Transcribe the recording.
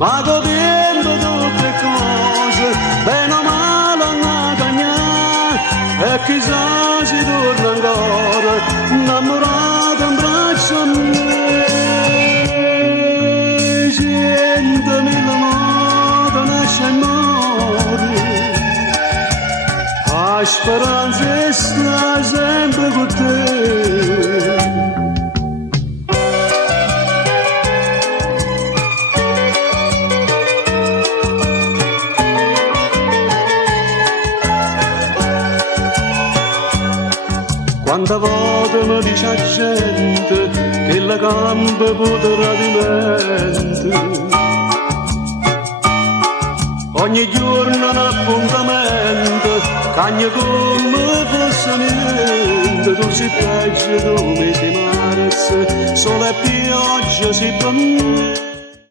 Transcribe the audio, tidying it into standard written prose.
ma godendo tutte cose, bene o male a cagnare, e chissà si torna ancora, innamorato in braccio a me. Centomila moto nasce e muore, la speranza sta sempre con te. Quante volte mi dice la gente che la campa può tradimento, ogni giorno un appuntamento, cagna come fosse niente, tu si peggio, tu mi si marzo, sole e pioggia si per me.